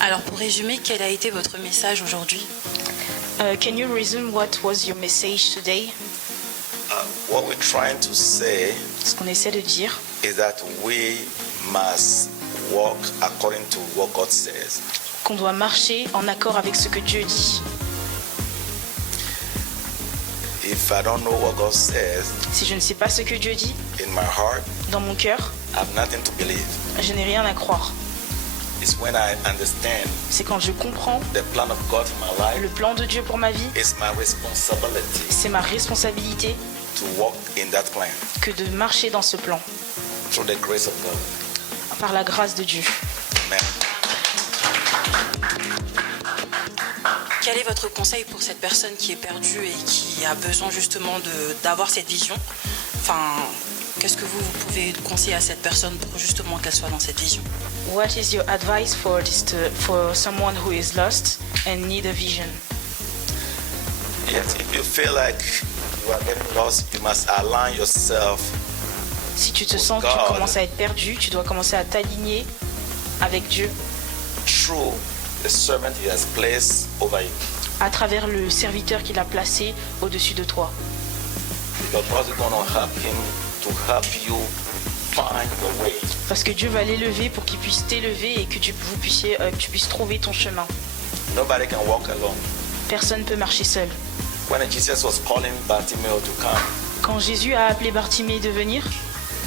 Alors pour résumer, quel a été votre message aujourd'hui? Can you resume what was your message today? What we're trying to say Ce qu'on essaie de dire, is that we must walk according to what God says. qu'on doit marcher en accord avec ce que Dieu dit. If I don't know what God says Si je ne sais pas ce que Dieu dit, in my heart, dans mon cœur, I have nothing to believe. je n'ai rien à croire. It's when I understand C'est quand je comprends the plan of God for my life. le plan de Dieu pour ma vie, It's my responsibility c'est ma responsabilité to walk in that plan que de marcher dans ce plan, through the grace of God. par la grâce de Dieu. Amen. Quel est votre conseil pour cette personne qui est perdue et qui a besoin justement d'avoir cette vision? Enfin, qu'est-ce que vous pouvez conseiller à cette personne pour justement qu'elle soit dans cette vision? What is your advice for someone who is lost and need a vision? Yes, if you feel like you are getting lost, you must align yourself. Si tu te sens que tu commences à être perdu, tu dois commencer à t'aligner avec Dieu Through the servant He has placed over you. à travers le serviteur qu'il a placé au-dessus de toi. Because God is going to help him to help you find your way. Parce que Dieu va l'élever pour qu'il puisse t'élever et que tu puisses trouver ton chemin. Nobody can walk alone. Personne ne peut marcher seul. When Jesus was calling Bartimaeus to come, Quand Jésus a appelé Bartimée de venir,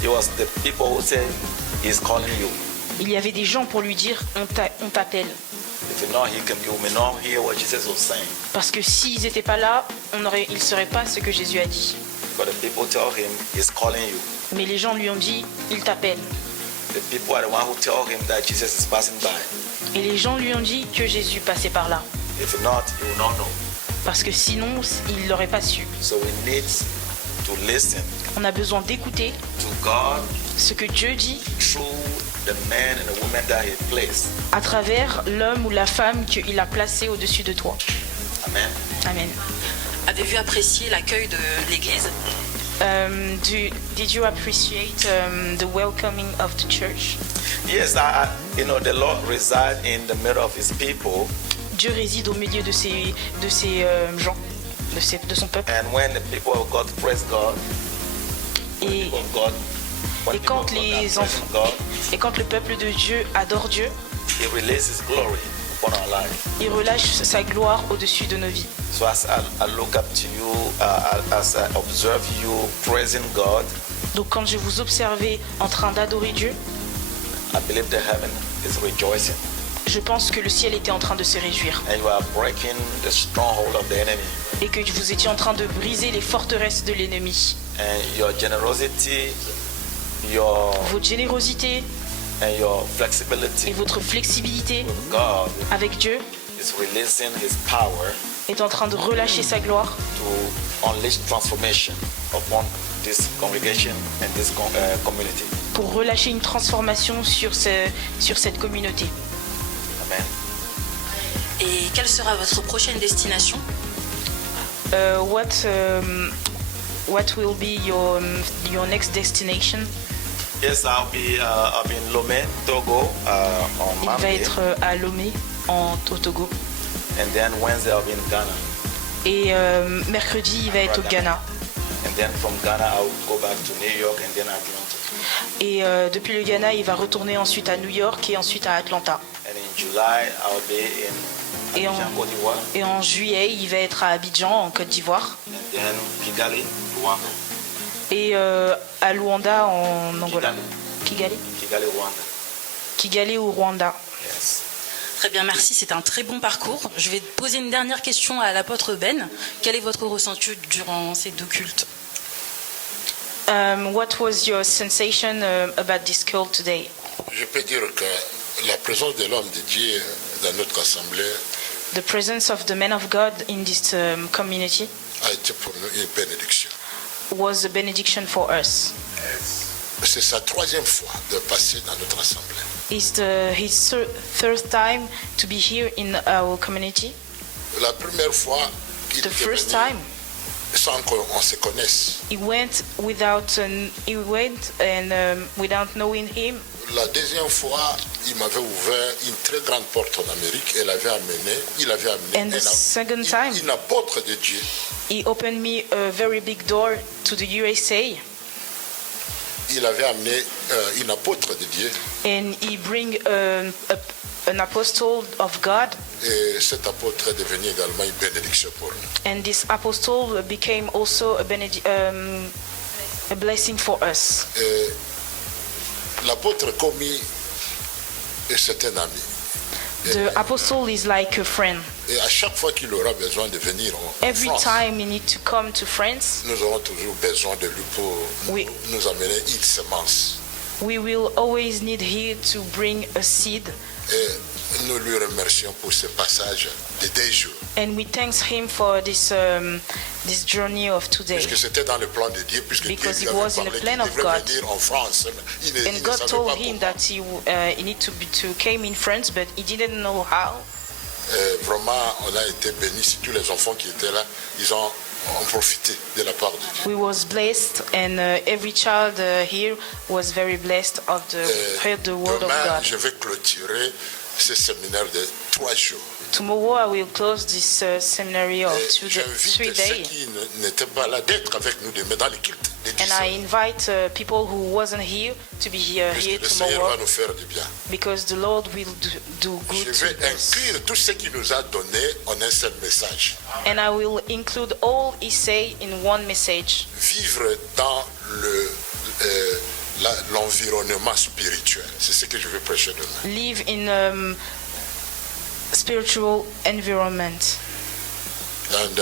it was the people who said, He's calling you. il y avait des gens pour lui dire on t'appelle. If you're not here, you may not hear what Jesus was saying. Parce que s'ils n'étaient pas là, ils ne sauraient pas ce que Jésus a dit. But the people tell him, He's calling you. Mais les gens lui ont dit il t'appelle. The people are the ones who tell him that Jesus is passing by. Et les gens lui ont dit que Jésus passait par là. If not, he will not know. Parce que sinon, il ne l'aurait pas su. So we need to listen On a besoin d'écouter to God ce que Dieu dit through the men and the women that He placed. à travers l'homme ou la femme qu'il a placé au-dessus de toi. Amen. Amen. Avez-vous apprécié l'accueil de l'Église? Did you appreciate the welcoming of the church? Yes, the Lord resides in the middle of His people. Dieu réside au milieu de ces gens, de son peuple. And when the people of God praise God, when Et, people of God, when et people quand of God are les praising enfants, God, et quand le peuple de Dieu adore Dieu, He releases His glory upon our life. il relâche sa gloire au-dessus de nos vies. So as I look up to you, as I observe you praising God, Donc quand je vous observais en train d'adorer Dieu, I believe the heaven is rejoicing. je pense que le ciel était en train de se réjouir And you are breaking the stronghold of the enemy. et que vous étiez en train de briser les forteresses de l'ennemi. And your generosity, Votre générosité and your et flexibility votre flexibilité with God avec Dieu is releasing His power est en train de relâcher sa gloire to unleash transformation upon this congregation and this community. pour relâcher une transformation sur cette communauté. Amen. Et quelle sera votre prochaine destination? What will be your next destination? Yes, I'll be in Lomé, Togo, on Il va Monday, être à Lomé, au Togo. and then Wednesday I'll be in Ghana, Et mercredi, il va être au Ghana. and then from Ghana I'll go back to New York, and then Atlanta. Et depuis le Ghana, il va retourner ensuite à New York et ensuite à Atlanta. And in July I'll be in Et en, Abidjan, Côte d'Ivoire, et en juillet, il va être à Abidjan, en Côte d'Ivoire. and then Kigali, Rwanda. Et à Luanda, en Angola. Kigali Rwanda. Kigali au Rwanda. Yes. Très bien, merci. C'est un très bon parcours. Je vais poser une dernière question à l'apôtre Ben. Quel est votre ressenti durant ces deux cultes? What was your sensation about this cult today? Je peux dire que la présence de l'homme de Dieu dans notre assemblée The presence of the men of God in this community a été pour nous une bénédiction. was a benediction for us. C'est sa troisième fois de passer dans notre assemblée. It's his third time to be here in our community. La première fois qu'il The était first venu, time sans qu'on se connaisse, he went without without knowing him. la deuxième fois, il m'avait ouvert une très grande porte en Amérique. Il avait amené And the second time, un apôtre de Dieu. he opened me a very big door to the USA, Il avait amené une apôtre de Dieu. and he bring an apostle of God, Et cet apôtre est devenu également une bénédiction pour nous. and this apostle became also a blessing for us. Et l'apôtre commis, et c'est un ami. The apostle is like a friend. Et à chaque fois qu'il aura besoin de venir en Every France, time you need to come to France, nous aurons toujours besoin de lui pour Oui. nous amener une semence. we will always need here to bring a seed, Et nous lui remercions pour ce passage de 2 jours. and we thank him for this journey of today. Puisque c'était dans le plan de Dieu, puisque Because Dieu it lui was in avait the parlé plan qu'il of devrait God. venir en France. Il ne And God savait told pas him comment. that he need to came in France, but he didn't know how. Vraiment, on a été bénis. Tous les enfants qui étaient là, ils ont profité de la part de Dieu. We was blessed, and every child here was very blessed of heard the word of Demain, God. je vais clôturer ce séminaire de 3 jours. Tomorrow I will close this seminary of Et 3 j'invite ceux days, qui n'étaient pas là d'être avec nous demain dans le culte de 10 and I heures. invite people who wasn't here to be here Puisque le Seigneur tomorrow, va nous faire du bien. because the Lord will do Je good vais to us. inclure tout ce qu'il nous a donné en un seul message. And I will include all he say in one message. Vivre dans l'environnement spirituel. C'est ce que je vais prêcher demain. Live in spiritual environment. And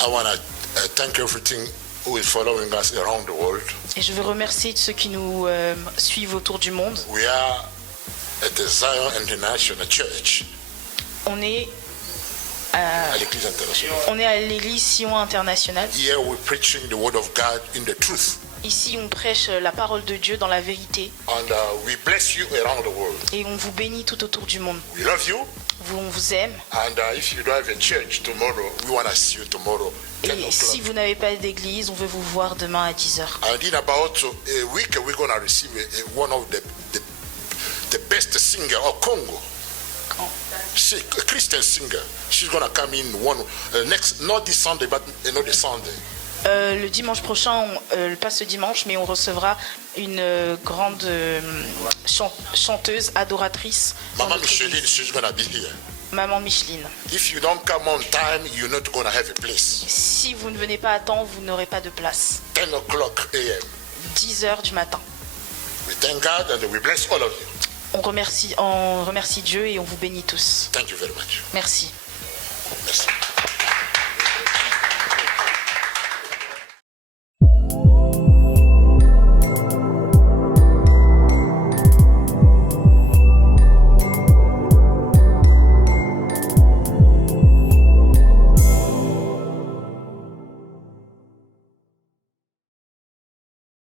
I want to thank everything who is following us around the world. Et je veux remercier ceux qui nous suivent autour du monde. We are at the Zion International Church, On est à l'Église internationale. à l'église Sion internationale. Here we're preaching the word of God in the truth. Ici, on prêche la parole de Dieu dans la vérité, And we bless you around the world. et on vous bénit tout autour du monde. We love you. On vous aime. And if you don't have a church tomorrow, we want to see you tomorrow. 10 Et si o'clock. vous n'avez pas d'église, on veut vous voir demain à 10h. And in about a week, we're going to receive one of the best singer of Congo. She, a Christian singer. She's going to come in next, not this Sunday, but another Sunday. Le dimanche prochain, pas ce dimanche, mais on recevra une grande chanteuse, adoratrice. dans Mama notre Micheline, église. she's going to be here. Maman Micheline. If you don't come on time, you're not going to have a place. Si vous ne venez pas à temps, vous n'aurez pas de place. 10 o'clock a.m. 10h du matin. We thank God and we bless all of you. On remercie Dieu et on vous bénit tous. Thank you very much. Merci. Merci.